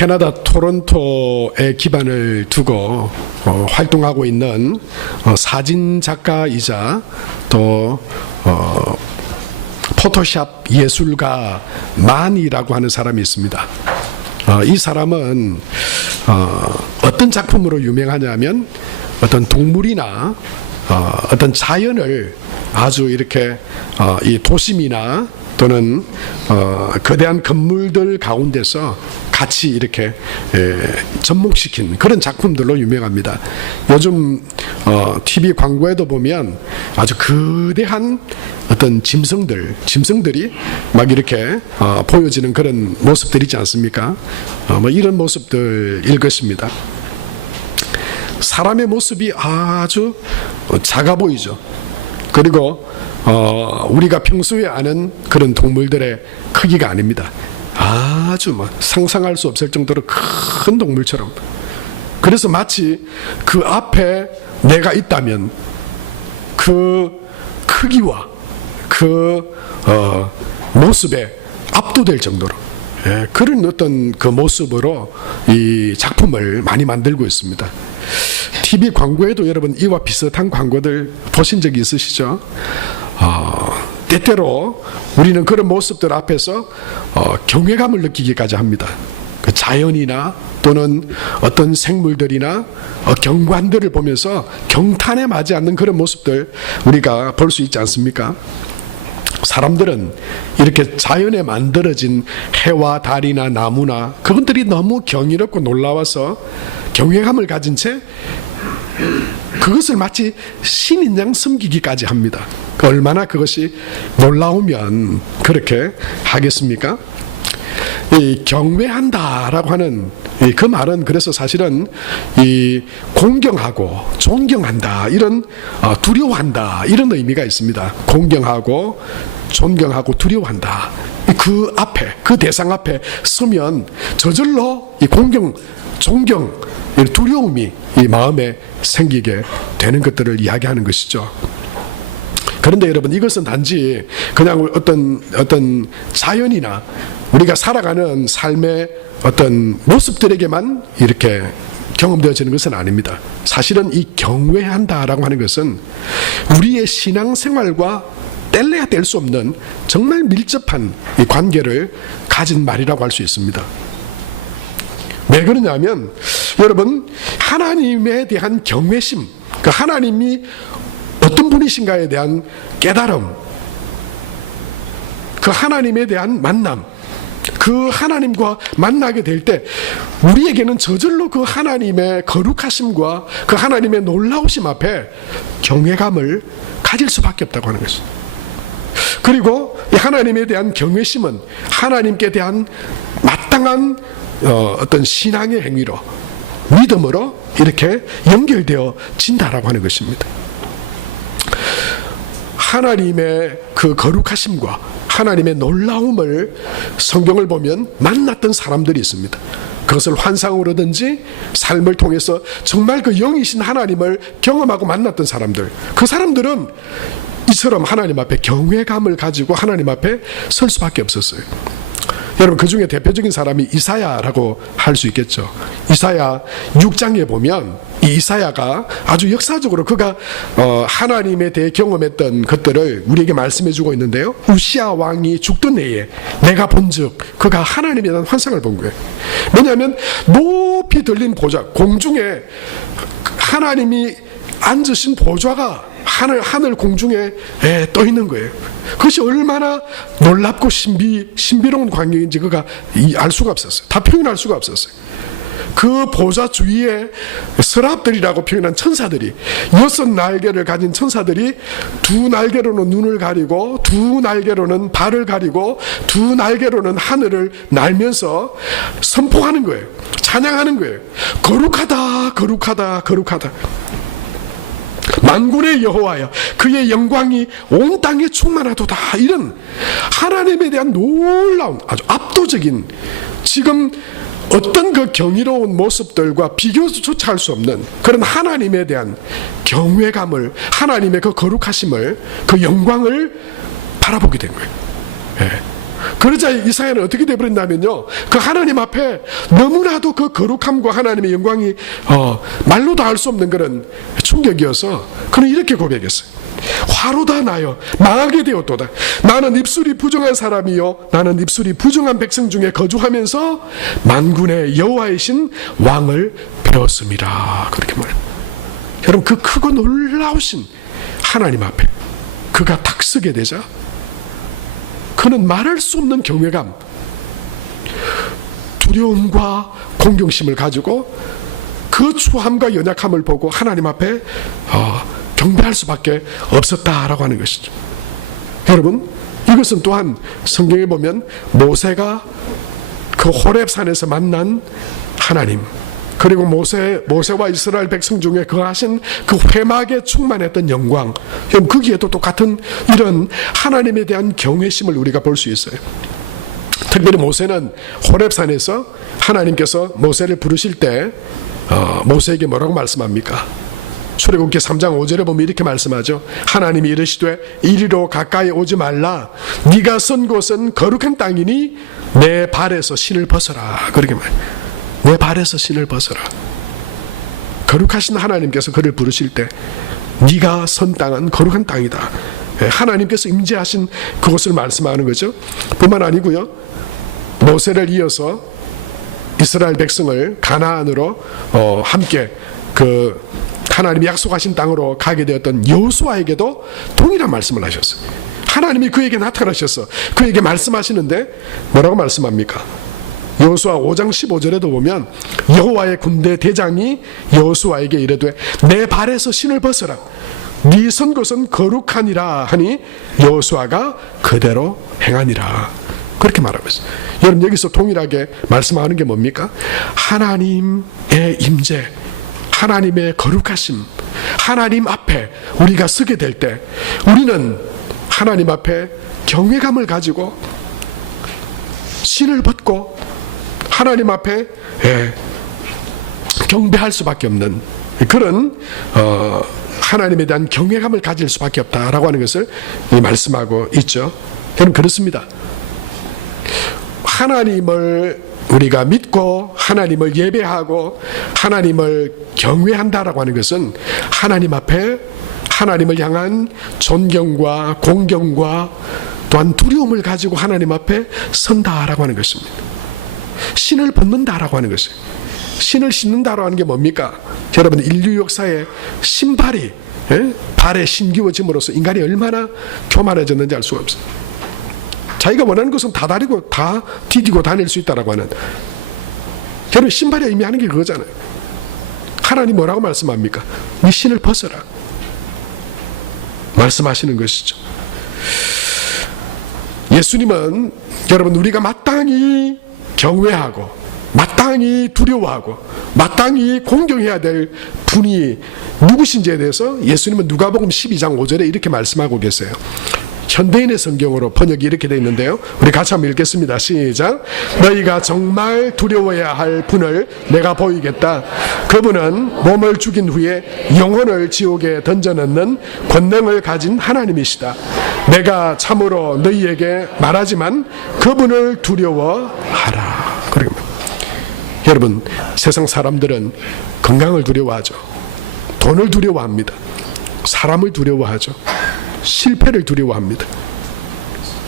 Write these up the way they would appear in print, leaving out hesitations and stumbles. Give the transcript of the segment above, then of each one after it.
캐나다 토론토에 기반을 두고 활동하고 있는 사진 작가이자 또 포토샵 예술가 만이라고 하는 사람이 있습니다. 이 사람은 어떤 작품으로 유명하냐면 어떤 동물이나 어떤 자연을 아주 이렇게 이 도심이나 또는 거대한 건물들 가운데서 같이 이렇게 접목시킨 그런 작품들로 유명합니다. 요즘 TV 광고에도 보면 아주 거대한 어떤 짐승들이 막 이렇게 보여지는 그런 모습들이 있지 않습니까? 뭐 이런 모습들일 것입니다. 사람의 모습이 아주 작아 보이죠. 그리고 우리가 평소에 아는 그런 동물들의 크기가 아닙니다. 아주 상상할 수 없을 정도로 큰 동물처럼. 그래서 마치 그 앞에 내가 있다면 그 크기와 그 모습에 압도될 정도로 그런 어떤 그 모습으로 이 작품을 많이 만들고 있습니다. TV 광고에도 여러분 이와 비슷한 광고들 보신 적이 있으시죠? 때때로 우리는 그런 모습들 앞에서 경외감을 느끼기까지 합니다. 그 자연이나 또는 어떤 생물들이나 경관들을 보면서 경탄에 맞지 않는 그런 모습들 우리가 볼 수 있지 않습니까? 사람들은 이렇게 자연에 만들어진 해와 달이나 나무나 그것들이 너무 경이롭고 놀라워서 경외감을 가진 채 그것을 마치 신인 양 섬기기까지 합니다. 얼마나 그것이 놀라우면 그렇게 하겠습니까? 이 경외한다라고 하는 그 말은 그래서 사실은 이 공경하고 존경한다 이런 두려워한다 이런 의미가 있습니다. 공경하고 존경하고 두려워한다. 그 앞에 그 대상 앞에 서면 저절로 이 공경 존경 두려움이 이 마음에 생기게 되는 것들을 이야기하는 것이죠. 그런데 여러분 이것은 단지 그냥 어떤 자연이나 우리가 살아가는 삶의 어떤 모습들에게만 이렇게 경험되어지는 것은 아닙니다. 사실은 이 경외한다라고 하는 것은 우리의 신앙생활과 뗄래야 뗄 수 없는 정말 밀접한 이 관계를 가진 말이라고 할 수 있습니다. 왜 그러냐면 여러분 하나님에 대한 경외심, 그 하나님이 어떤 분이신가에 대한 깨달음, 그 하나님에 대한 만남, 그 하나님과 만나게 될 때 우리에게는 저절로 그 하나님의 거룩하심과 그 하나님의 놀라우심 앞에 경외감을 가질 수밖에 없다고 하는 것입니다. 그리고 이 하나님에 대한 경외심은 하나님께 대한 마땅한 어떤 신앙의 행위로 믿음으로 이렇게 연결되어진다라고 하는 것입니다. 하나님의 그 거룩하심과 하나님의 놀라움을 성경을 보면 만났던 사람들이 있습니다. 그것을 환상으로든지 삶을 통해서 정말 그 영이신 하나님을 경험하고 만났던 사람들, 그 사람들은 이처럼 하나님 앞에 경외감을 가지고 하나님 앞에 설 수밖에 없었어요. 여러분 그 중에 대표적인 사람이 이사야라고 할 수 있겠죠. 이사야 6장에 보면 이 이사야가 아주 역사적으로 그가 하나님에 대해 경험했던 것들을 우리에게 말씀해 주고 있는데요. 우시아 왕이 죽던 해에 내가 본즉 그가 하나님에 대한 환상을 본 거예요. 뭐냐면 높이 들린 보좌, 공중에 하나님이 앉으신 보좌가 하늘 공중에 떠 있는 거예요. 그것이 얼마나 놀랍고 신비로운 광경인지 그가 알 수가 없었어요. 다 표현할 수가 없었어요. 그 보좌 주위에 서랍들이라고 표현한 천사들이 6날개를 가진 천사들이 2날개로는 눈을 가리고 2날개로는 발을 가리고 2날개로는 하늘을 날면서 선포하는 거예요. 찬양하는 거예요. 거룩하다 거룩하다 거룩하다 만군의 여호와여 그의 영광이 온 땅에 충만하도다. 이런 하나님에 대한 놀라운 아주 압도적인 지금 어떤 그 경이로운 모습들과 비교조차 할 수 없는 그런 하나님에 대한 경외감을, 하나님의 그 거룩하심을, 그 영광을 바라보게 된 거예요. 예. 그러자 이사야는 어떻게 되어버린다면요, 그 하나님 앞에 너무나도 그 거룩함과 하나님의 영광이 말로도 할 수 없는 그런 충격이어서 그는 이렇게 고백했어요. 화로다 나여 망하게 되었도다. 나는 입술이 부정한 사람이요 나는 입술이 부정한 백성 중에 거주하면서 만군의 여호와이신 왕을 배웠습니다. 그렇게 말합니다. 여러분, 그 크고 놀라우신 하나님 앞에 그가 탁 서게 되자 그는 말할 수 없는 경외감, 두려움과 공경심을 가지고 그 추함과 연약함을 보고 하나님 앞에 경배할 수밖에 없었다라고 하는 것이죠. 여러분, 이것은 또한 성경에 보면 모세가 그 호렙산에서 만난 하나님, 그리고 모세와 이스라엘 백성 중에 거하신 그 회막에 충만했던 영광, 거기에도 똑같은 이런 하나님에 대한 경외심을 우리가 볼 수 있어요. 특별히 모세는 호렙산에서 하나님께서 모세를 부르실 때 모세에게 뭐라고 말씀합니까? 출애굽기 3장 5절에 보면 이렇게 말씀하죠. 하나님이 이르시되 이리로 가까이 오지 말라. 네가 선 곳은 거룩한 땅이니 내 발에서 신을 벗어라. 그렇게 말해요. 내 발에서 신을 벗어라. 거룩하신 하나님께서 그를 부르실 때 네가 선 땅은 거룩한 땅이다. 하나님께서 임재하신 그것을 말씀하는 거죠. 뿐만 아니고요, 모세를 이어서 이스라엘 백성을 가나안으로 함께 그 하나님이 약속하신 땅으로 가게 되었던 여호수아에게도 동일한 말씀을 하셨어요. 하나님이 그에게 나타나셔서 그에게 말씀하시는데 뭐라고 말씀합니까? 여호수아 5장 15절에도 보면 여호와의 군대 대장이 여호수아에게 이르되 내 발에서 신을 벗어라. 네 선 곳은 거룩하니라 하니 여호수아가 그대로 행하니라. 그렇게 말하고 있어요. 여러분, 여기서 동일하게 말씀하는 게 뭡니까? 하나님의 임재, 하나님의 거룩하심, 하나님 앞에 우리가 서게 될 때 우리는 하나님 앞에 경외감을 가지고 신을 벗고 하나님 앞에 경배할 수밖에 없는 그런 하나님에 대한 경외감을 가질 수밖에 없다라고 하는 것을 말씀하고 있죠. 여러분, 그렇습니다. 하나님을 우리가 믿고 하나님을 예배하고 하나님을 경외한다라고 하는 것은 하나님 앞에 하나님을 향한 존경과 공경과 또한 두려움을 가지고 하나님 앞에 선다라고 하는 것입니다. 신을 벗는다라고 하는 것이에요. 신을 신는다라고 하는 게 뭡니까? 여러분, 인류 역사에 신발이 발에 신기워짐으로써 인간이 얼마나 교만해졌는지 알 수가 없어요. 자기가 원하는 것은 다 다리고 다 디디고 다닐 수 있다라고 하는, 여러분, 신발이 의미하는 게 그거잖아요. 하나님 뭐라고 말씀합니까? 네 신을 벗어라 말씀하시는 것이죠. 예수님은 여러분, 우리가 마땅히 경외하고 마땅히 두려워하고 마땅히 공경해야 될 분이 누구신지에 대해서 예수님은 누가복음 12장 5절에 이렇게 말씀하고 계세요. 현대인의 성경으로 번역이 이렇게 되어 있는데요, 우리 같이 한번 읽겠습니다. 시작. 너희가 정말 두려워해야 할 분을 내가 보이겠다. 그분은 몸을 죽인 후에 영혼을 지옥에 던져넣는 권능을 가진 하나님이시다. 내가 참으로 너희에게 말하지만 그분을 두려워하라. 그러니까 여러분, 세상 사람들은 건강을 두려워하죠. 돈을 두려워합니다. 사람을 두려워하죠. 실패를 두려워합니다.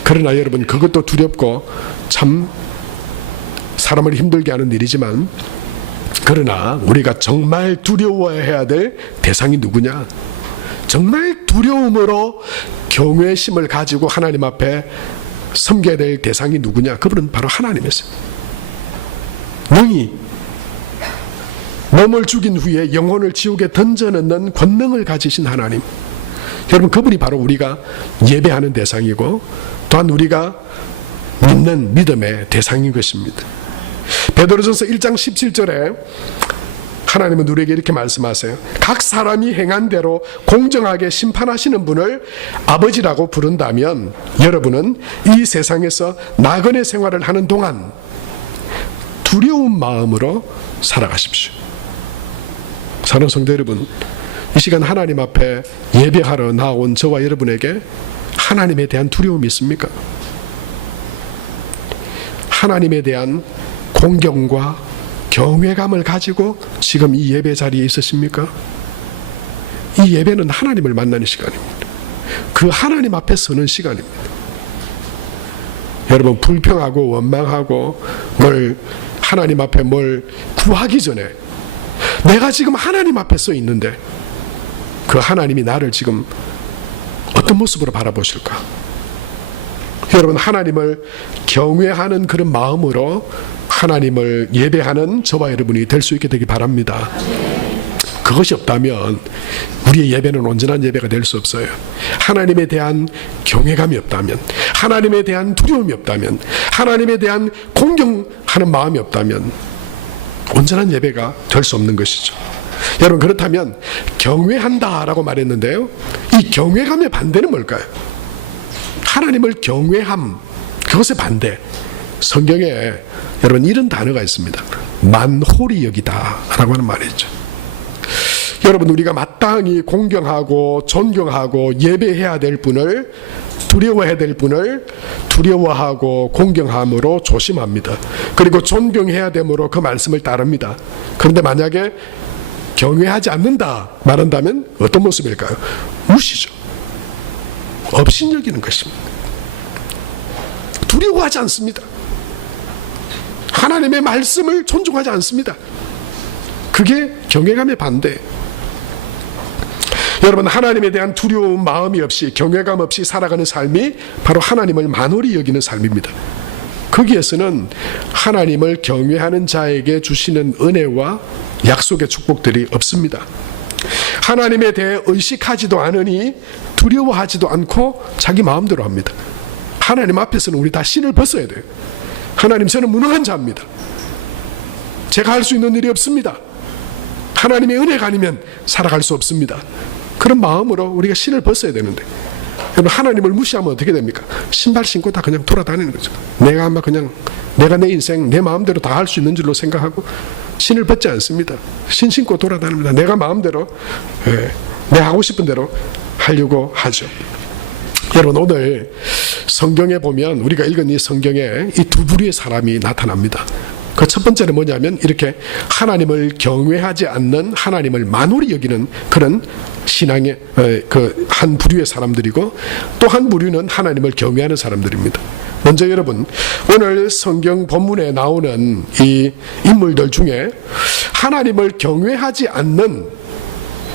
그러나 여러분, 그것도 두렵고 참 사람을 힘들게 하는 일이지만, 그러나 우리가 정말 두려워해야 될 대상이 누구냐? 정말 두려움으로 경외심을 가지고 하나님 앞에 섬겨야 될 대상이 누구냐? 그분은 바로 하나님이세요. 능히 몸을 죽인 후에 영혼을 지옥에 던져넣는 권능을 가지신 하나님, 여러분, 그분이 바로 우리가 예배하는 대상이고 또한 우리가 믿는 믿음의 대상인 것입니다. 베드로전서 1장 17절에 하나님은 우리에게 이렇게 말씀하세요. 각 사람이 행한 대로 공정하게 심판하시는 분을 아버지라고 부른다면 여러분은 이 세상에서 나그네 생활을 하는 동안 두려운 마음으로 살아가십시오. 사랑하는 성도 여러분, 이 시간 하나님 앞에 예배하러 나온 저와 여러분에게 하나님에 대한 두려움이 있습니까? 하나님에 대한 공경과 경외감을 가지고 지금 이 예배 자리에 있으십니까? 이 예배는 하나님을 만나는 시간입니다. 그 하나님 앞에 서는 시간입니다. 여러분, 불평하고 원망하고 하나님 앞에 뭘 구하기 전에 내가 지금 하나님 앞에 서 있는데 그 하나님이 나를 지금 어떤 모습으로 바라보실까? 여러분, 하나님을 경외하는 그런 마음으로 하나님을 예배하는 저와 여러분이 될 수 있게 되기 바랍니다. 그것이 없다면 우리의 예배는 온전한 예배가 될 수 없어요. 하나님에 대한 경외감이 없다면, 하나님에 대한 두려움이 없다면, 하나님에 대한 공경하는 마음이 없다면 온전한 예배가 될 수 없는 것이죠. 여러분, 그렇다면 경외한다라고 말했는데요, 이 경외감의 반대는 뭘까요? 하나님을 경외함, 그것의 반대, 성경에 여러분 이런 단어가 있습니다. 만홀히 여기다 라고 하는 말이 있죠. 여러분, 우리가 마땅히 공경하고 존경하고 예배해야 될 분을, 두려워해야 될 분을 두려워하고 공경함으로 조심합니다. 그리고 존경해야 되므로 그 말씀을 따릅니다. 그런데 만약에 경외하지 않는다 말한다면 어떤 모습일까요? 무시죠. 업신여기는 것입니다. 두려워하지 않습니다. 하나님의 말씀을 존중하지 않습니다. 그게 경외감의 반대. 여러분, 하나님에 대한 두려움 마음이 없이, 경외감 없이 살아가는 삶이 바로 하나님을 만홀히 여기는 삶입니다. 거기에서는 하나님을 경외하는 자에게 주시는 은혜와 약속의 축복들이 없습니다. 하나님에 대해 의식하지도 않으니 두려워하지도 않고 자기 마음대로 합니다. 하나님 앞에서는 우리 다 신을 벗어야 돼요. 하나님, 저는 무능한 자입니다. 제가 할 수 있는 일이 없습니다. 하나님의 은혜가 아니면 살아갈 수 없습니다. 그런 마음으로 우리가 신을 벗어야 되는데, 여러분, 하나님을 무시하면 어떻게 됩니까? 신발 신고 다 그냥 돌아다니는 거죠. 내가 아마 그냥 내가 내 인생 내 마음대로 다 할 수 있는 줄로 생각하고 신을 벗지 않습니다. 신 신고 돌아다닙니다. 내가 마음대로 내 하고 싶은 대로 하려고 하죠. 여러분, 오늘 성경에 보면, 우리가 읽은 이 성경에 이 두 부류의 사람이 나타납니다. 그 첫 번째는 뭐냐면, 이렇게 하나님을 경외하지 않는, 하나님을 만홀히 여기는 그런 신앙의 그 한 부류의 사람들이고, 또 한 부류는 하나님을 경외하는 사람들입니다. 먼저 여러분, 오늘 성경 본문에 나오는 이 인물들 중에 하나님을 경외하지 않는,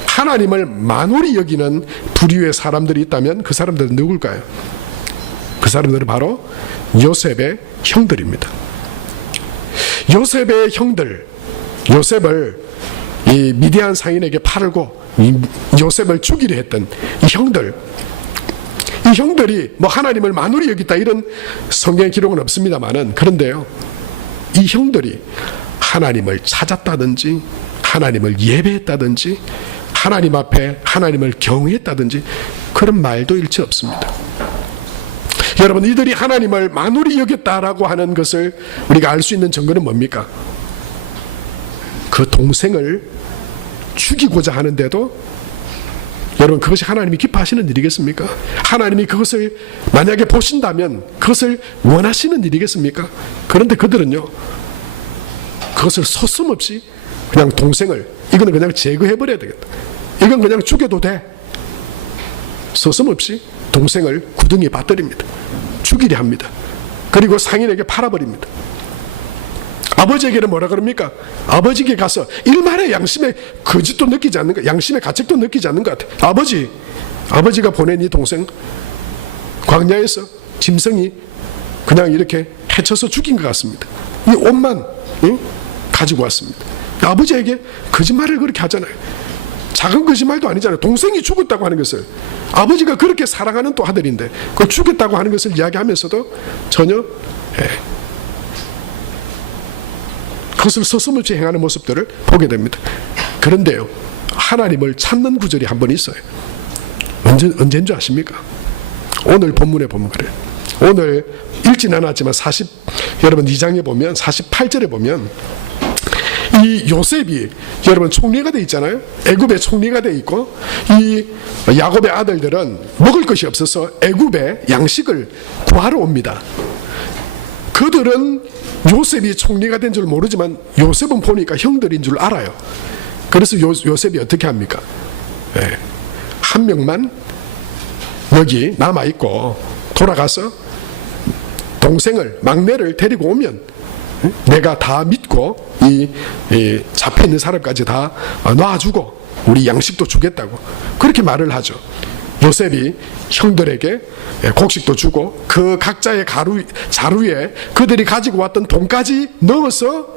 하나님을 만홀히 여기는 부류의 사람들이 있다면 그 사람들은 누굴까요? 그 사람들은 바로 요셉의 형들입니다. 요셉의 형들, 요셉을 이 미디안 상인에게 팔고 요셉을 죽이려 했던 이 형들, 이 형들이 뭐 하나님을 만홀히 여기다 이런 성경 기록은 없습니다만은, 그런데요, 이 형들이 하나님을 찾았다든지 하나님을 예배했다든지 하나님 앞에 하나님을 경외했다든지 그런 말도 일체 없습니다. 여러분, 이들이 하나님을 만홀히 여겼다라고 하는 것을 우리가 알 수 있는 증거는 뭡니까? 그 동생을 죽이고자 하는데도, 여러분, 그것이 하나님이 기뻐하시는 일이겠습니까? 하나님이 그것을 만약에 보신다면 그것을 원하시는 일이겠습니까? 그런데 그들은요, 그것을 서슴없이 그냥 동생을, 이거는 그냥 제거해버려야 되겠다, 이건 그냥 죽여도 돼, 서슴없이 동생을 구덩이에 빠뜨립니다. 죽이려 합니다. 그리고 상인에게 팔아버립니다. 아버지에게는 뭐라 그럽니까? 아버지에게 가서 일말의 양심의 거짓도 느끼지 않는 것, 양심의 가책도 느끼지 않는 것 같아. 아버지가 보낸 이 동생 광야에서 짐승이 그냥 이렇게 해쳐서 죽인 것 같습니다. 이 옷만 가지고 왔습니다. 아버지에게 거짓말을 그렇게 하잖아요. 작은 거짓말도 아니잖아요. 동생이 죽었다고 하는 것을, 아버지가 그렇게 사랑하는 또 아들인데 그걸 죽였다고 하는 것을 이야기하면서도 전혀 그것을 서슴없이 행하는 모습들을 보게 됩니다. 그런데요, 하나님을 찾는 구절이 한 번 있어요. 언제인 줄 아십니까? 오늘 본문에 보면 그래요. 오늘 읽지는 않았지만 여러분 2장에 보면 48절에 보면 이 요셉이, 여러분, 총리가 돼 있잖아요. 애굽의 총리가 돼 있고, 이 야곱의 아들들은 먹을 것이 없어서 애굽에 양식을 구하러 옵니다. 그들은 요셉이 총리가 된 줄 모르지만 요셉은 보니까 형들인 줄 알아요. 그래서 요셉이 어떻게 합니까? 네. 한 명만 여기 남아있고 돌아가서 동생을, 막내를 데리고 오면 내가 다 믿고 이 잡혀있는 사람까지 다 놔주고 우리 양식도 주겠다고 그렇게 말을 하죠. 요셉이 형들에게 곡식도 주고 그 각자의 자루에 그들이 가지고 왔던 돈까지 넣어서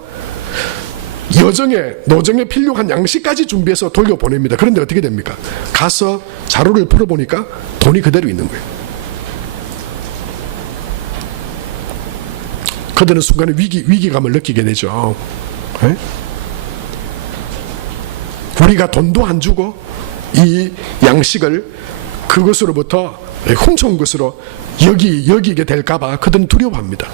노정에 필요한 양식까지 준비해서 돌려보냅니다. 그런데 어떻게 됩니까? 가서 자루를 풀어보니까 돈이 그대로 있는 거예요. 그들은 순간에 위기감을 느끼게 되죠. 네? 우리가 돈도 안 주고 이 양식을 그것으로부터 훔쳐온 것으로 여기게 될까봐 그들은 두려워합니다.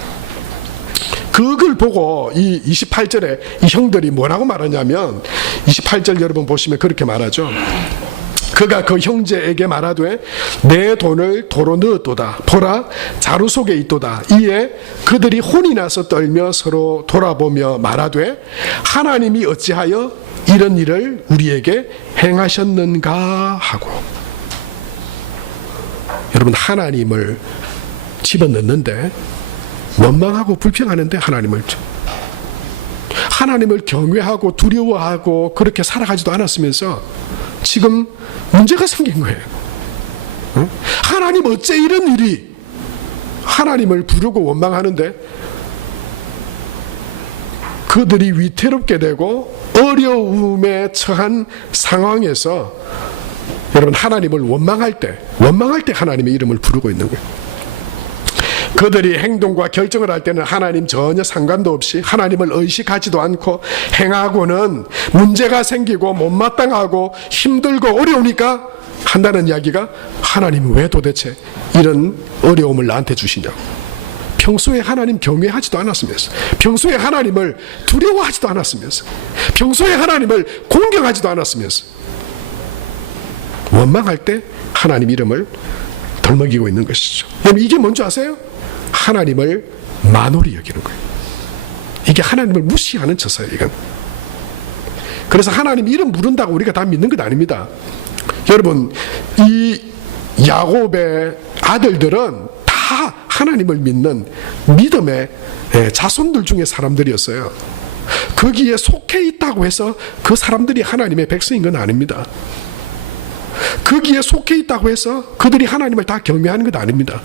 그걸 보고 이 28절에 이 형들이 뭐라고 말하냐면 28절 여러분 보시면 그렇게 말하죠. 그가 그 형제에게 말하되 내 돈을 도로 넣었도다. 보라 자루 속에 있도다. 이에 그들이 혼이 나서 떨며 서로 돌아보며 말하되 하나님이 어찌하여 이런 일을 우리에게 행하셨는가 하고. 여러분 하나님을 집어넣는데 원망하고 불평하는데 하나님을 경외하고 두려워하고 그렇게 살아가지도 않았으면서 지금 문제가 생긴 거예요. 하나님 어째 이런 일이, 하나님을 부르고 원망하는데 그들이 위태롭게 되고 어려움에 처한 상황에서 여러분 하나님을 원망할 때 하나님의 이름을 부르고 있는 거예요. 그들이 행동과 결정을 할 때는 하나님 전혀 상관도 없이 하나님을 의식하지도 않고 행하고는 문제가 생기고 못마땅하고 힘들고 어려우니까 한다는 이야기가 하나님 왜 도대체 이런 어려움을 나한테 주시냐고. 평소에 하나님 경외하지도 않았으면서, 평소에 하나님을 두려워하지도 않았으면서, 평소에 하나님을 공경하지도 않았으면서 원망할 때 하나님 이름을 덜먹이고 있는 것이죠. 여러분 이게 뭔지 아세요? 하나님을 만홀히 여기는 거예요. 이게 하나님을 무시하는 처사예요. 이건. 그래서 하나님 이름 부른다고 우리가 다 믿는 것 아닙니다. 여러분 이 야곱의 아들들은 다 하나님을 믿는 믿음의 자손들 중에 사람들이었어요. 거기에 속해 있다고 해서 그 사람들이 하나님의 백성인 건 아닙니다. 거기에 속해 있다고 해서 그들이 하나님을 다 경외하는 것 아닙니다.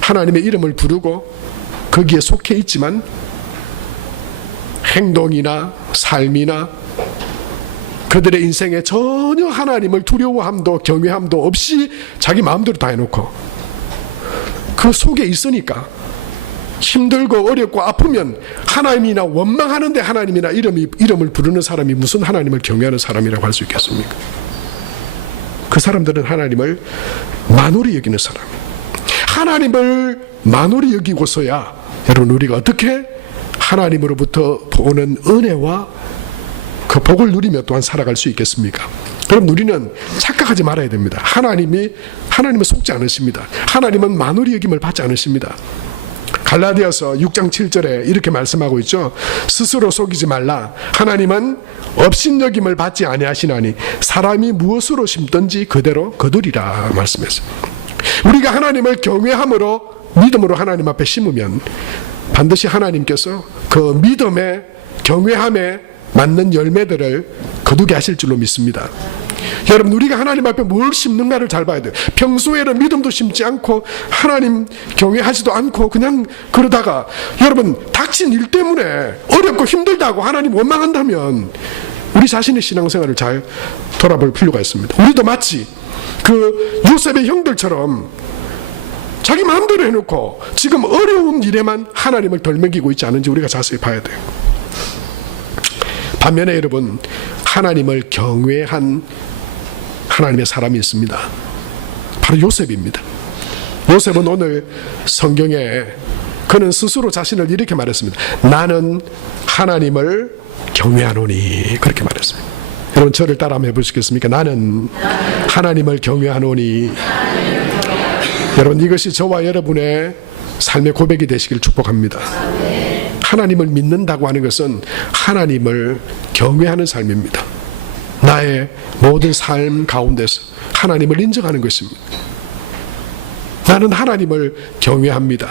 하나님의 이름을 부르고 거기에 속해 있지만 행동이나 삶이나 그들의 인생에 전혀 하나님을 두려워함도 경외함도 없이 자기 마음대로 다 해놓고 그 속에 있으니까 힘들고 어렵고 아프면 하나님이나 원망하는데 하나님이나 이름을 부르는 사람이 무슨 하나님을 경외하는 사람이라고 할 수 있겠습니까? 그 사람들은 하나님을 만홀히 여기는 사람. 하나님을 만홀히 여기고서야 여러분 우리가 어떻게 하나님으로부터 오는 은혜와 그 복을 누리며 또한 살아갈 수 있겠습니까? 그럼 우리는 착각하지 말아야 됩니다. 하나님은 속지 않으십니다. 하나님은 만홀히 여김을 받지 않으십니다. 갈라디아서 6장 7절에 이렇게 말씀하고 있죠. 스스로 속이지 말라. 하나님은 업신여김을 받지 아니하시나니 사람이 무엇으로 심든지 그대로 거두리라 말씀했어요. 우리가 하나님을 경외함으로 믿음으로 하나님 앞에 심으면 반드시 하나님께서 그 믿음의 경외함에 맞는 열매들을 거두게 하실 줄로 믿습니다. 여러분 우리가 하나님 앞에 뭘 심는가를 잘 봐야 돼요. 평소에는 믿음도 심지 않고 하나님 경외하지도 않고 그냥 그러다가 여러분 닥친 일 때문에 어렵고 힘들다고 하나님 원망한다면 우리 자신의 신앙생활을 잘 돌아볼 필요가 있습니다. 우리도 마치 그 요셉의 형들처럼 자기 마음대로 해놓고 지금 어려운 일에만 하나님을 덜먹이고 있지 않은지 우리가 자세히 봐야 돼요. 반면에 여러분 하나님을 경외한 하나님의 사람이 있습니다. 바로 요셉입니다. 요셉은 오늘 성경에 그는 스스로 자신을 이렇게 말했습니다. 나는 하나님을 경외하노니 그렇게 말했습니다. 여러분 저를 따라 한번 해보시겠습니까? 나는 하나님을 경외하노니. 여러분 이것이 저와 여러분의 삶의 고백이 되시길 축복합니다. 하나님을 믿는다고 하는 것은 하나님을 경외하는 삶입니다. 나의 모든 삶 가운데서 하나님을 인정하는 것입니다. 나는 하나님을 경외합니다.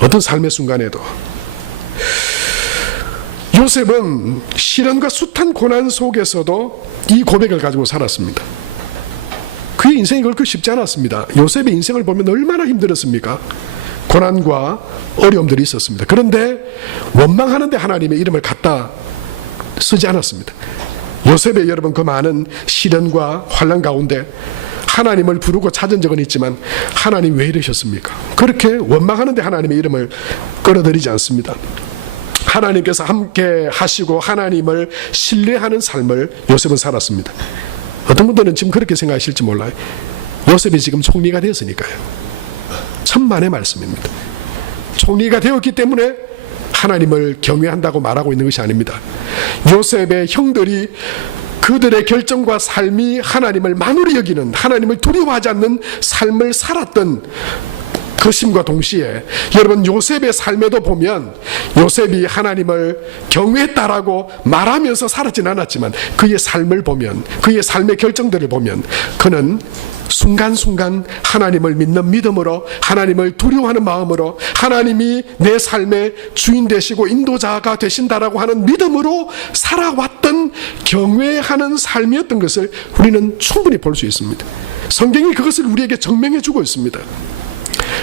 어떤 삶의 순간에도. 요셉은 시련과 숱한 고난 속에서도 이 고백을 가지고 살았습니다. 그의 인생이 그렇게 쉽지 않았습니다. 요셉의 인생을 보면 얼마나 힘들었습니까? 고난과 어려움들이 있었습니다. 그런데 원망하는데 하나님의 이름을 갖다 쓰지 않았습니다. 요셉의 여러분 그 많은 시련과 환난 가운데 하나님을 부르고 찾은 적은 있지만 하나님 왜 이러셨습니까? 그렇게 원망하는데 하나님의 이름을 끌어들이지 않습니다. 하나님께서 함께 하시고 하나님을 신뢰하는 삶을 요셉은 살았습니다. 어떤 분들은 지금 그렇게 생각하실지 몰라요. 요셉이 지금 총리가 되었으니까요. 천만의 말씀입니다. 총리가 되었기 때문에 하나님을 경외한다고 말하고 있는 것이 아닙니다. 요셉의 형들이 그들의 결정과 삶이 하나님을 만으로 여기는, 하나님을 두려워하지 않는 삶을 살았던 것임과 동시에 여러분 요셉의 삶에도 보면 요셉이 하나님을 경외했다라고 말하면서 살았진 않았지만 그의 삶을 보면, 그의 삶의 결정들을 보면 그는 순간순간 하나님을 믿는 믿음으로, 하나님을 두려워하는 마음으로, 하나님이 내 삶의 주인 되시고 인도자가 되신다라고 하는 믿음으로 살아왔던 경외하는 삶이었던 것을 우리는 충분히 볼 수 있습니다. 성경이 그것을 우리에게 증명해 주고 있습니다.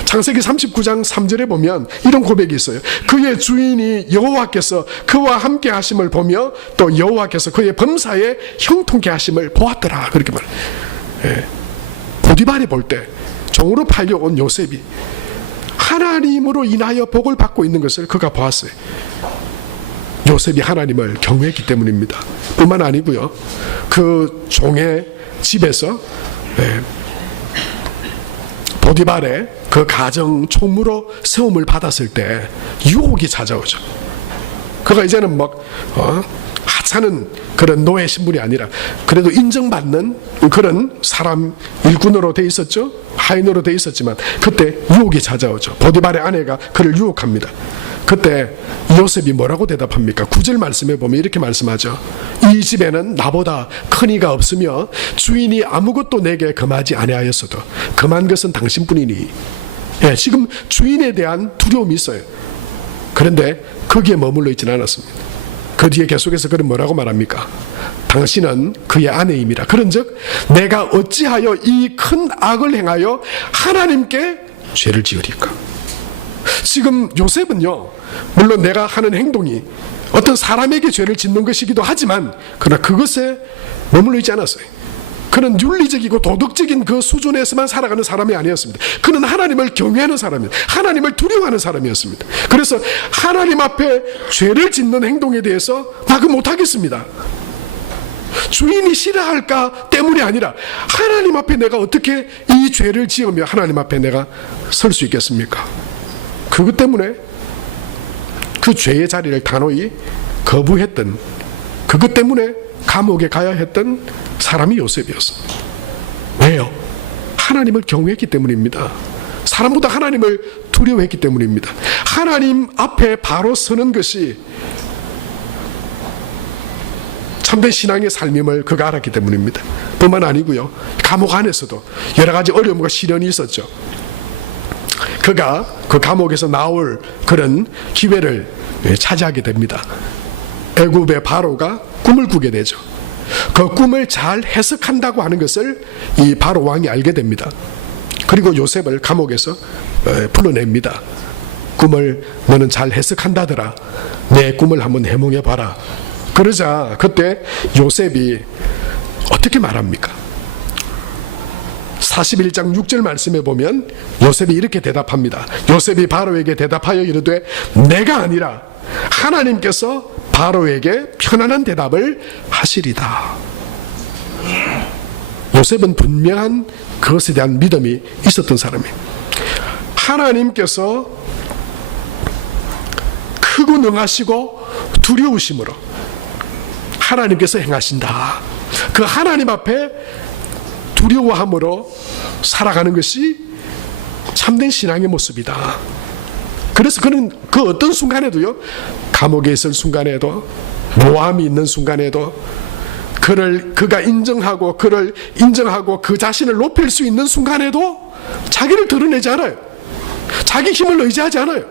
창세기 39장 3절에 보면 이런 고백이 있어요. 그의 주인이 여호와께서 그와 함께 하심을 보며 또 여호와께서 그의 범사에 형통케 하심을 보았더라. 그렇게 말해요. 보디발이 볼 때 종으로 팔려온 요셉이 하나님으로 인하여 복을 받고 있는 것을 그가 보았어요. 요셉이 하나님을 경외했기 때문입니다. 뿐만 아니고요, 그 종의 집에서 보디발의 그 가정 총무로 세움을 받았을 때 유혹이 찾아오죠. 그가 이제는 막 하찮은 그런 노예 신분이 아니라 그래도 인정받는 그런 사람, 일꾼으로 돼 있었죠. 하인으로 돼 있었지만 그때 유혹이 찾아오죠. 보디발의 아내가 그를 유혹합니다. 그때 요셉이 뭐라고 대답합니까? 9절 말씀에 보면 이렇게 말씀하죠. 이 집에는 나보다 큰 이가 없으며 주인이 아무것도 내게 금하지 아니하였어도 금한 것은 당신뿐이니. 지금 주인에 대한 두려움이 있어요. 그런데 거기에 머물러 있지는 않았습니다. 그 뒤에 계속해서 그는 뭐라고 말합니까? 당신은 그의 아내임이라. 그런즉 내가 어찌하여 이 큰 악을 행하여 하나님께 죄를 지으리까? 지금 요셉은요, 물론 내가 하는 행동이 어떤 사람에게 죄를 짓는 것이기도 하지만 그러나 그것에 머물러 있지 않았어요. 그는 윤리적이고 도덕적인 그 수준에서만 살아가는 사람이 아니었습니다. 그는 하나님을 경외하는 사람이었습니다. 하나님을 두려워하는 사람이었습니다. 그래서 하나님 앞에 죄를 짓는 행동에 대해서 나 그거 못하겠습니다. 주인이 싫어할까 때문이 아니라 하나님 앞에 내가 어떻게 이 죄를 지으며 하나님 앞에 내가 설 수 있겠습니까? 그것 때문에 그 죄의 자리를 단호히 거부했던, 그것 때문에 감옥에 가야 했던 사람이 요셉이었습니다. 왜요? 하나님을 경외했기 때문입니다. 사람보다 하나님을 두려워했기 때문입니다. 하나님 앞에 바로 서는 것이 참된 신앙의 삶임을 그가 알았기 때문입니다. 뿐만 아니고요, 감옥 안에서도 여러 가지 어려움과 시련이 있었죠. 그가 그 감옥에서 나올 그런 기회를 차지하게 됩니다. 애굽의 바로가 꿈을 꾸게 되죠. 그 꿈을 잘 해석한다고 하는 것을 이 바로 왕이 알게 됩니다. 그리고 요셉을 감옥에서 불러냅니다. 꿈을 너는 잘 해석한다더라. 내 꿈을 한번 해몽해봐라. 그러자 그때 요셉이 어떻게 말합니까? 41장 6절 말씀에 보면 요셉이 이렇게 대답합니다. 요셉이 바로에게 대답하여 이르되 내가 아니라 하나님께서 바로에게 편안한 대답을 하시리다. 요셉은 분명한 그것에 대한 믿음이 있었던 사람이에요. 하나님께서 크고 능하시고 두려우심으로 하나님께서 행하신다. 그 하나님 앞에 두려워함으로 살아가는 것이 참된 신앙의 모습이다. 그래서 그는 그 어떤 순간에도요, 감옥에 있을 순간에도, 모함이 있는 순간에도, 그가 인정하고 그를 인정하고 그 자신을 높일 수 있는 순간에도 자기를 드러내지 않아요. 자기 힘을 의지하지 않아요.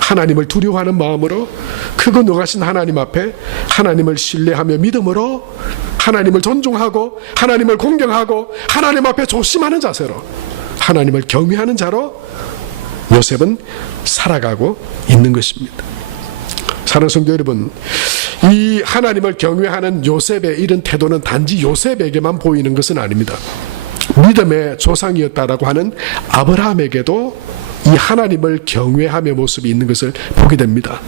하나님을 두려워하는 마음으로 크고 능하신 하나님 앞에 하나님을 신뢰하며 믿음으로 하나님을 존중하고 하나님을 공경하고 하나님 앞에 조심하는 자세로 하나님을 경외하는 자로 요셉은 살아가고 있는 것입니다. 사랑하는 성도 여러분, 이 하나님을 경외하는 요셉의 이런 태도는 단지 요셉에게만 보이는 것은 아닙니다. 믿음의 조상이었다라고 하는 아브라함에게도 이 하나님을 경외하며 모습이 있는 것을 보게 됩니다.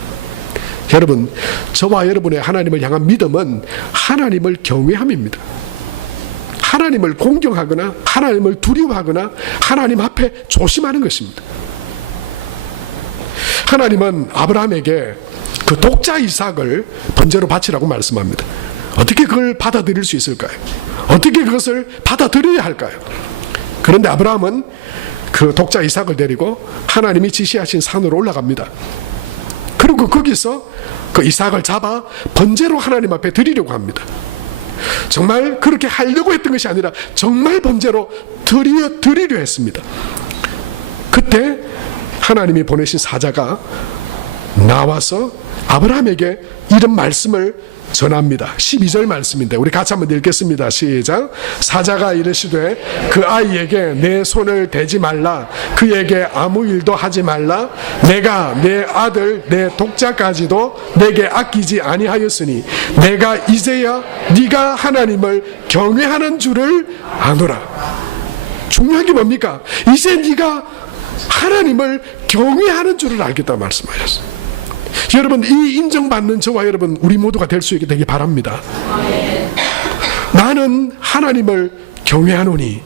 여러분, 저와 여러분의 하나님을 향한 믿음은 하나님을 경외함입니다. 하나님을 공경하거나 하나님을 두려워하거나 하나님 앞에 조심하는 것입니다. 하나님은 아브라함에게 그 독자 이삭을 번제로 바치라고 말씀합니다. 어떻게 그걸 받아들일 수 있을까요? 어떻게 그것을 받아들여야 할까요? 그런데 아브라함은 그 독자 이삭을 데리고 하나님이 지시하신 산으로 올라갑니다. 그리고 거기서 그 이삭을 잡아 번제로 하나님 앞에 드리려고 합니다. 정말 그렇게 하려고 했던 것이 아니라 정말 번제로 드리려 했습니다. 그때 하나님이 보내신 사자가 나와서 아브라함에게 이런 말씀을 전합니다. 12절 말씀인데 우리 같이 한번 읽겠습니다. 시작. 사자가 이르시되 그 아이에게 내 손을 대지 말라, 그에게 아무 일도 하지 말라. 내가 내 아들 내 독자까지도 내게 아끼지 아니하였으니 내가 이제야 네가 하나님을 경외하는 줄을 아노라. 중요한 게 뭡니까? 이제 네가 하나님을 경외하는 줄을 알겠다 말씀하셨어요. 여러분, 이 인정받는 저와 여러분 우리 모두가 될 수 있게 되기 바랍니다. 나는 하나님을 경외하노니,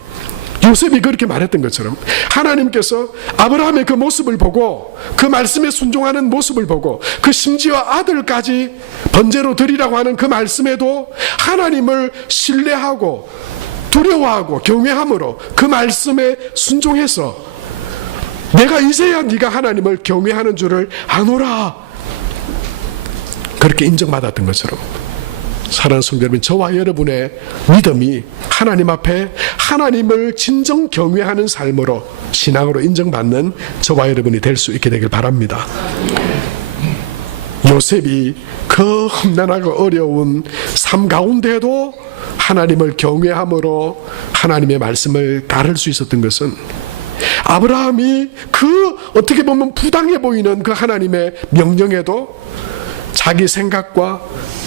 요셉이 그렇게 말했던 것처럼 하나님께서 아브라함의 그 모습을 보고 그 말씀에 순종하는 모습을 보고 그 심지어 아들까지 번제로 드리라고 하는 그 말씀에도 하나님을 신뢰하고 두려워하고 경외함으로 그 말씀에 순종해서 내가 이제야 네가 하나님을 경외하는 줄을 아노라, 그렇게 인정받았던 것처럼 사랑하는 성도 여러분, 저와 여러분의 믿음이 하나님 앞에 하나님을 진정 경외하는 삶으로 신앙으로 인정받는 저와 여러분이 될 수 있게 되길 바랍니다. 요셉이 그 험난하고 어려운 삶 가운데도 하나님을 경외함으로 하나님의 말씀을 따를 수 있었던 것은 아브라함이 그 어떻게 보면 부당해 보이는 그 하나님의 명령에도 자기 생각과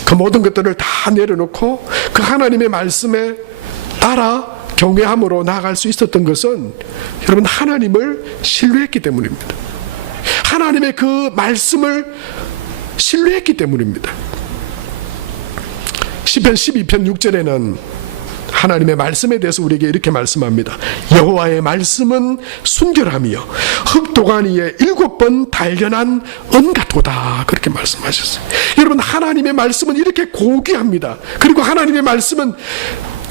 그 모든 것들을 다 내려놓고 그 하나님의 말씀에 따라 경외함으로 나아갈 수 있었던 것은 여러분 하나님을 신뢰했기 때문입니다. 하나님의 그 말씀을 신뢰했기 때문입니다. 시편 12편 6절에는 하나님의 말씀에 대해서 우리에게 이렇게 말씀합니다. 여호와의 말씀은 순결함이요 흙도간 위에 7번 단련한 은 같도다, 그렇게 말씀하셨어요. 여러분, 하나님의 말씀은 이렇게 고귀합니다. 그리고 하나님의 말씀은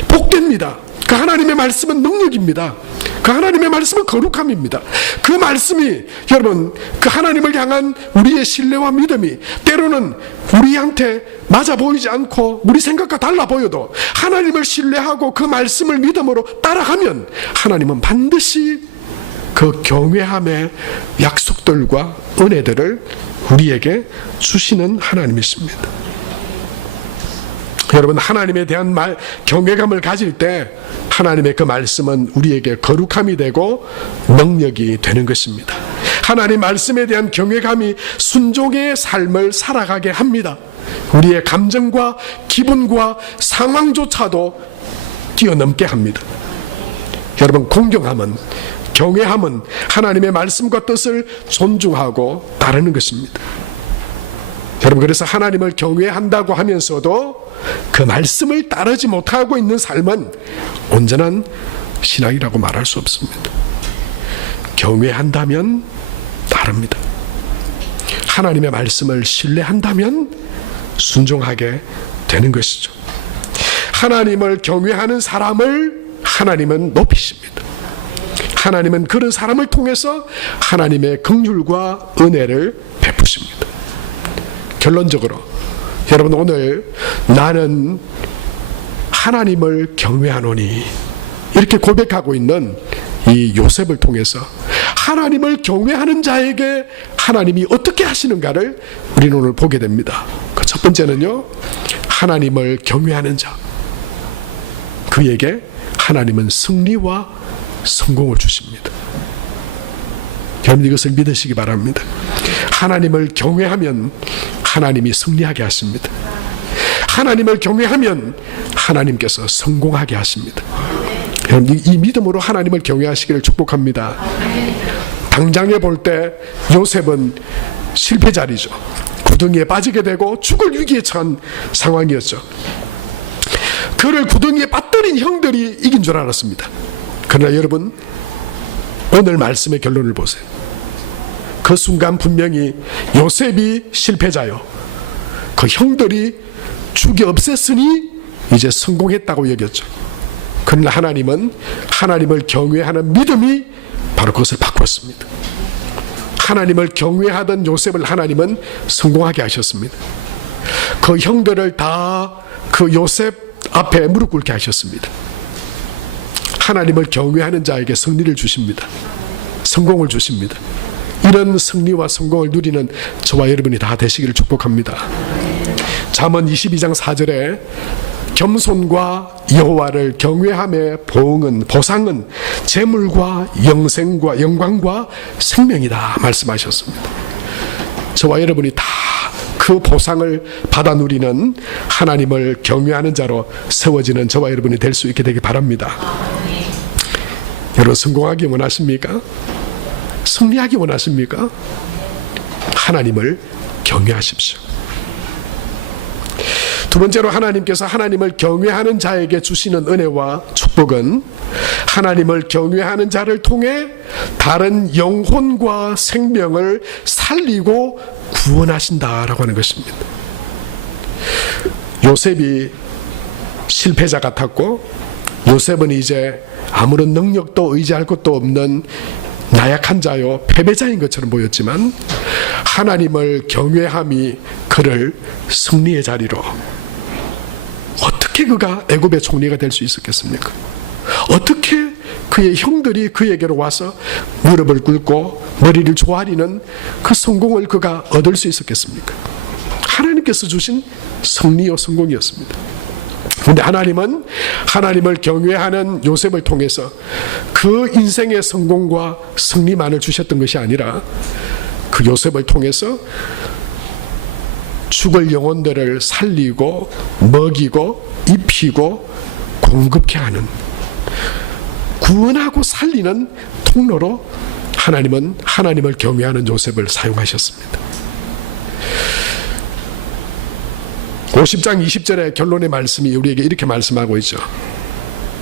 복됩니다. 그 하나님의 말씀은 능력입니다. 그 하나님의 말씀은 거룩함입니다. 그 말씀이 여러분, 그 하나님을 향한 우리의 신뢰와 믿음이 때로는 우리한테 맞아 보이지 않고 우리 생각과 달라 보여도 하나님을 신뢰하고 그 말씀을 믿음으로 따라가면 하나님은 반드시 그 경외함의 약속들과 은혜들을 우리에게 주시는 하나님이십니다. 여러분, 하나님에 대한 경외감을 가질 때 하나님의 그 말씀은 우리에게 거룩함이 되고 능력이 되는 것입니다. 하나님 말씀에 대한 경외감이 순종의 삶을 살아가게 합니다. 우리의 감정과 기분과 상황조차도 뛰어넘게 합니다. 여러분, 공경함은, 경외함은 하나님의 말씀과 뜻을 존중하고 따르는 것입니다. 여러분, 그래서 하나님을 경외한다고 하면서도 그 말씀을 따르지 못하고 있는 삶은 온전한 신앙이라고 말할 수 없습니다. 경외한다면 따릅니다. 하나님의 말씀을 신뢰한다면 순종하게 되는 것이죠. 하나님을 경외하는 사람을 하나님은 높이십니다. 하나님은 그런 사람을 통해서 하나님의 긍휼과 은혜를 베푸십니다. 결론적으로 여러분, 오늘 나는 하나님을 경외하노니 이렇게 고백하고 있는 이 요셉을 통해서 하나님을 경외하는 자에게 하나님이 어떻게 하시는가를 우리는 오늘 보게 됩니다. 그 첫 번째는요, 하나님을 경외하는 자, 그에게 하나님은 승리와 성공을 주십니다. 여러분, 이것을 믿으시기 바랍니다. 하나님을 경외하면 하나님이 승리하게 하십니다. 하나님을 경외하면 하나님께서 성공하게 하십니다. 여러분, 이 믿음으로 하나님을 경외하시기를 축복합니다. 당장에 볼 때 요셉은 실패자리죠. 구덩이에 빠지게 되고 죽을 위기에 처한 상황이었죠. 그를 구덩이에 빠뜨린 형들이 이긴 줄 알았습니다. 그러나 여러분, 오늘 말씀의 결론을 보세요. 그 순간 분명히 요셉이 실패자요, 그 형들이 죽여 없앴으니 이제 성공했다고 여겼죠. 그러나 하나님은 하나님을 경외하는 믿음이 바로 그것을 바꿨습니다. 하나님을 경외하던 요셉을 하나님은 성공하게 하셨습니다. 그 형들을 다 그 요셉 앞에 무릎 꿇게 하셨습니다. 하나님을 경외하는 자에게 승리를 주십니다. 성공을 주십니다. 이런 승리와 성공을 누리는 저와 여러분이 다 되시기를 축복합니다. 잠언 22장 4절에 겸손과 여호와를 경외함의 보상은 재물과 영생과 영광과 생명이다 말씀하셨습니다. 저와 여러분이 다 그 보상을 받아 누리는 하나님을 경외하는 자로 세워지는 저와 여러분이 될 수 있게 되기 바랍니다. 여러분, 성공하기 원하십니까? 승리하기 원하십니까? 하나님을 경외하십시오. 두 번째로, 하나님께서 하나님을 경외하는 자에게 주시는 은혜와 축복은 하나님을 경외하는 자를 통해 다른 영혼과 생명을 살리고 구원하신다라고 하는 것입니다. 요셉이 실패자 같았고, 요셉은 이제 아무런 능력도 의지할 것도 없는 나약한 자요, 패배자인 것처럼 보였지만 하나님을 경외함이 그를 승리의 자리로, 어떻게 그가 애굽의 총리가 될 수 있었겠습니까? 어떻게 그의 형들이 그에게로 와서 무릎을 꿇고 머리를 조아리는 그 성공을 그가 얻을 수 있었겠습니까? 하나님께서 주신 승리요 성공이었습니다. 그런데 하나님은 하나님을 경외하는 요셉을 통해서 그 인생의 성공과 승리만을 주셨던 것이 아니라 그 요셉을 통해서 죽을 영혼들을 살리고 먹이고 입히고 공급케 하는, 구원하고 살리는 통로로 하나님은 하나님을 경외하는 요셉을 사용하셨습니다. 50장 20절의 결론의 말씀이 우리에게 이렇게 말씀하고 있죠.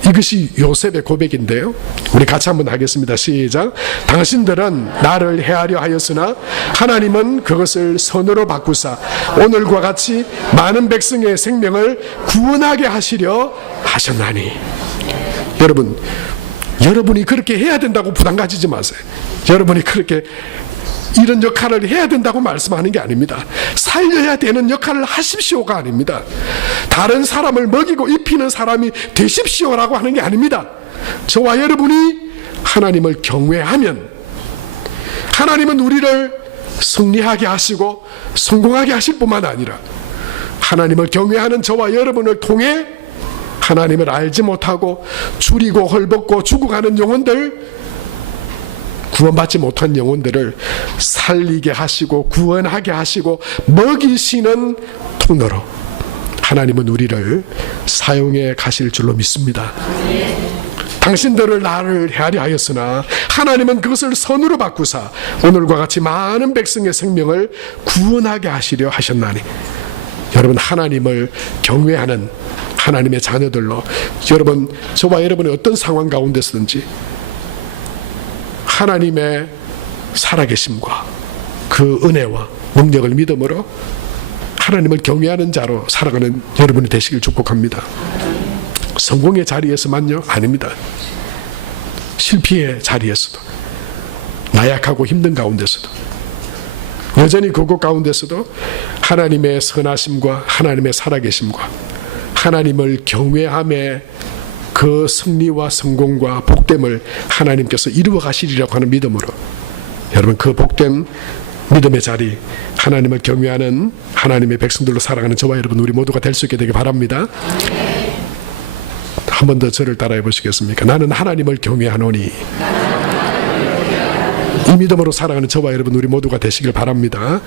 이것이 요셉의 고백인데요, 우리 같이 한번 하겠습니다. 시작. 당신들은 나를 해하려 하였으나 하나님은 그것을 선으로 바꾸사 오늘과 같이 많은 백성의 생명을 구원하게 하시려 하셨나니. 여러분이 그렇게 해야 된다고 부담 가지지 마세요. 여러분이 그렇게 이런 역할을 해야 된다고 말씀하는 게 아닙니다. 살려야 되는 역할을 하십시오가 아닙니다. 다른 사람을 먹이고 입히는 사람이 되십시오라고 하는 게 아닙니다. 저와 여러분이 하나님을 경외하면 하나님은 우리를 승리하게 하시고 성공하게 하실 뿐만 아니라 하나님을 경외하는 저와 여러분을 통해 하나님을 알지 못하고 줄이고 헐벗고 죽어가는 영혼들, 구원받지 못한 영혼들을 살리게 하시고 구원하게 하시고 먹이시는 통로로 하나님은 우리를 사용해 가실 줄로 믿습니다. 당신들을 나를 헤아려 하였으나 하나님은 그것을 선으로 바꾸사 오늘과 같이 많은 백성의 생명을 구원하게 하시려 하셨나니. 여러분, 하나님을 경외하는 하나님의 자녀들로 여러분, 저와 여러분의 어떤 상황 가운데서든지 하나님의 살아계심과 그 은혜와 능력을 믿음으로 하나님을 경외하는 자로 살아가는 여러분이 되시길 축복합니다. 성공의 자리에서만요? 아닙니다. 실패의 자리에서도, 나약하고 힘든 가운데서도, 여전히 그곳 가운데서도 하나님의 선하심과 하나님의 살아계심과 하나님을 경외함의 그 승리와 성공과 복됨을 하나님께서 이루어 가시리라고 하는 믿음으로, 여러분 그 복된 믿음의 자리, 하나님을 경외하는 하나님의 백성들로 살아가는 저와 여러분 우리 모두가 될 수 있게 되길 바랍니다. 한 번 더 저를 따라해 보시겠습니까? 나는 하나님을 경외하노니. 이 믿음으로 살아가는 저와 여러분 우리 모두가 되시길 바랍니다.